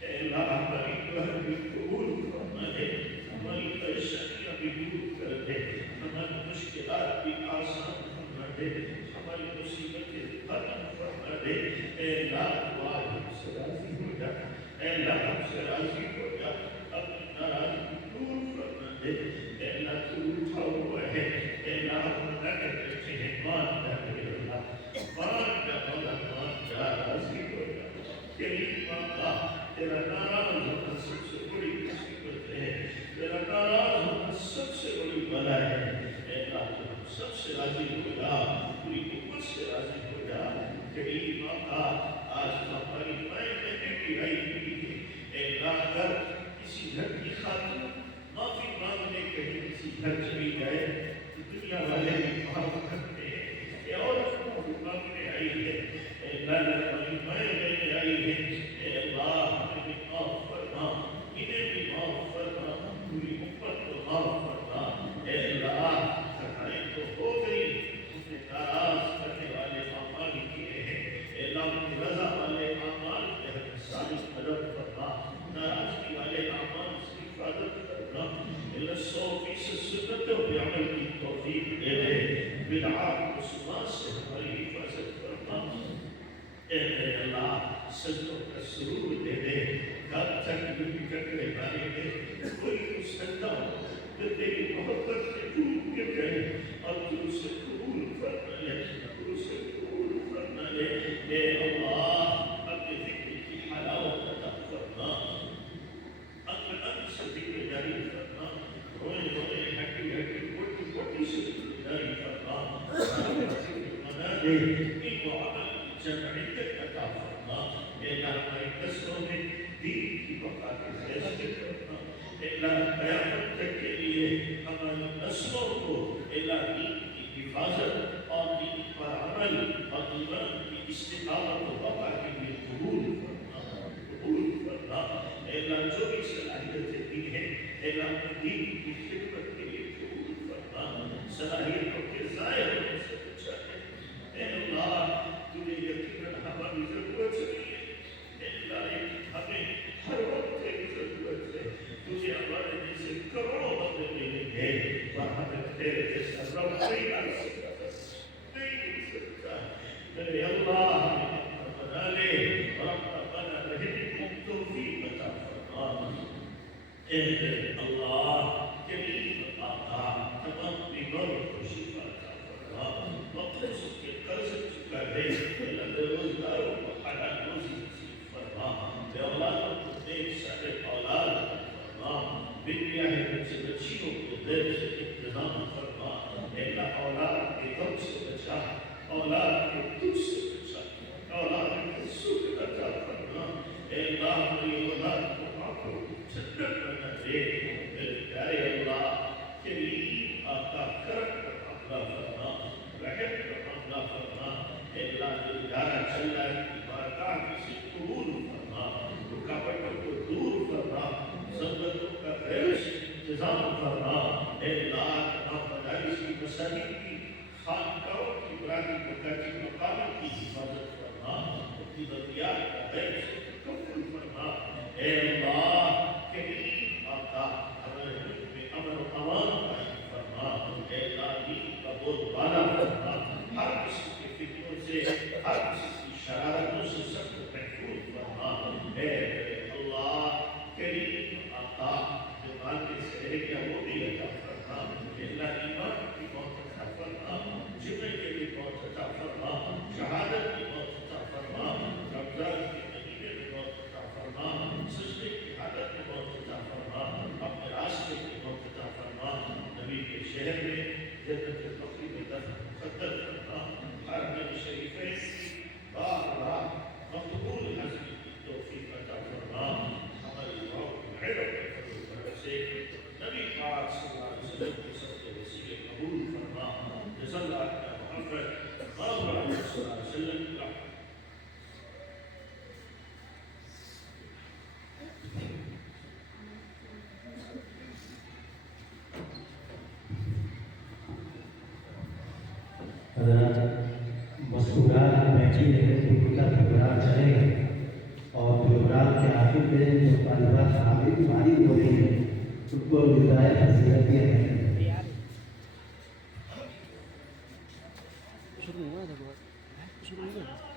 اے اللہ ہماری گھر بھی قبول فرما دے، ہماری پریشانیاں بھی دور کر دے، ہماری مشکلات بھی آسان فرما دے، ہماری مصیبتیں ختم فرما دے. اے اللہ دعا ہم سے راضی ہو جا. اے اللہ ہم سے راضی ہو جا، اپنی ناراضگی دور فرما دے. اے اللہ تو اٹھا ہوا ہے. اے اللہ ہم نہ کرتے ہیں، مان جا میرے اللہ، مان جا مولا، مان جا، راضی ہو جا. کریم آقا تیرا ناراض ہونا سب سے بڑی مصیبت ہے، تیرا ناراض ہونا سب سے بڑی بلا ہے. اے اللہ تو ہم سب سے راضی ہو جا، پوری امت سے راضی ہو جا. کریم آقا آج ہماری مائیں بہنیں بھی آئی ہوئی ہیں. اے اللہ اگر کسی گھر کی خاتون معافی مانگنے کہیں کسی گھر چلی جائے تو دنیا والے بھی معاف کرتے ہیں. اے عورت معافی مانگنے آئی ہے. اے اللہ ہماری مائیں بہنیں آئی ہیں. اے اللہ ہمیں بھی معاف فرما، انہیں بھی معاف فرما، پوری امت کو معاف فرما. اے اللہ خطائیں تو ہو گئی، اس نے ناراض کرنے والے اعمال کیے ہیں. اے اللہ ان کی رضا والے اعمال پہ ہمیں ثابت قدم فرما، ناراضگی والے اعمال سے حفاظت کرنا. اے اللہ 100% سنتوں پہ عمل کی توفیق دے دے. بدعات و سنات سے ہماری حفاظت فرما. اے میرے اللہ سجدوں کا سرور دے دے. کب تک بھی ٹکرے مارے دے. کوئی تو سجدہ ہو جو تیری محبت میں ڈوب کے کہے اور تو اسے قبول فرما لے، تو اسے قبول فرما لے. اے اللہ اپنے ذکر کی حلاوت عطا فرما، سے ذکر جاری فرما. روئے روئے ہٹی ہٹی کوٹی کوٹی سے ذکر جاری فرما. منا دے ان کو عمل جمعیت عطا فرما. اللہ ہماری نسلوں میں دین کی بقا کے فیصلے کرنا، اللہ قیامت تک کے لیے ہماری نسلوں کو اللہ دین کی حفاظت اور دین پر عمل اور ایمان کی استقامت و بقا کے لیے قبول کرنا، اللہ جو بھی صلاحیتیں دی ہیں اللہ دین کی خدمت کے لیے قبول کرنا، صلاحیتوں کے ضائع ہونے سے بچانے۔ اے اللہ تجھے یقیناً ہماری ضرورت نہیں ہے، اے اللہ ہمیں ہر وقت تیری ضرورت ہے، تجھے ہمارے جیسے کروڑوں بندے ملیں گے اور ہمیں تیرے جیسا رب نہیں آ سکتا، نہیں مل سکتا۔ میرے اللہ ہمیں بنا لے اور اپنا بنا رہنے کی توفیق عطا فرما۔ اے اللہ کریم آقا تمام بیماروں کو شفا عطا فرما، مقصود کے قرض چکا دے، اللہ بے روزگاروں کو حلال روزی نصیب فرما، بے اولادوں کو نیک صالح اولاد عطا فرما، بیٹیاں ہیں بچے بچیوں کو دیر سے انتظام فرما، اے اللہ اولاد کے غم سے بچا، اولاد کے دکھ سے بچا، اولاد کے سکھ عطا فرما، اے اللہ ہماری اولاد کو آنکھوں کو جنت بنا دے، میرے پیارے اللہ کریم آقا کرم کا معاملہ فرما، رحم کا معاملہ فرما، اے اللہ جو ادارہ چل رہا ہے کی بارگاہ میں سے قبول فرما، رکاوٹوں کو دور فرما، ضرورتوں کا غیر سے انتظام فرما، اے اللہ تمام مدارس کی مساجد کی خانقاہوں کی برادری مکاتی مقامات کی حفاظت فرما، اپنی ضروریات کا غیر سے تکفل فرما، اے اللہ کریم آقا ہمارے ملک میں امن و امان قائم فرما، اے اللہ دین کا بول بالا فرما، ہر قسم کے فتنوں سے، ہر قسم کی شرارتوں سے سخت محفوظ فرما، اے اللہ کریم آقا جو مانگے سے رہ گیا وہ بھی عطا فرما، اے اللہ ایمان کی موت عطا فرما، جمعے کے لیے موت عطا فرما، شہادت کی موت عطا فرما، رمضان کے مہینے میں موت عطا فرما، سجدے کی حالت میں موت عطا فرما، اپنے راستے میں موت عطا فرما، نبی کے شہر میں جنت البقیع میں دفن مقدر فرما، حرمین شریفین کی بار بار مقبول حضری کی توفیق عطا فرما، ہماری دعاؤں کی حیرت کرو کرو سے نبی پاک صلی اللہ علیہ وسلم کے سب کے وسیلے قبول فرما، جزا اللہ محمد صلی اللہ علیہ وسلم کا مذکورات بیٹھی رہے ان کا پروگرام چلے اور پروگرام کے آخر میں جو طالبات حاضر فارغ ہو رہی ہیں ان کو ہدایت فضیلت دیا ہے۔ شروع ہوا تھا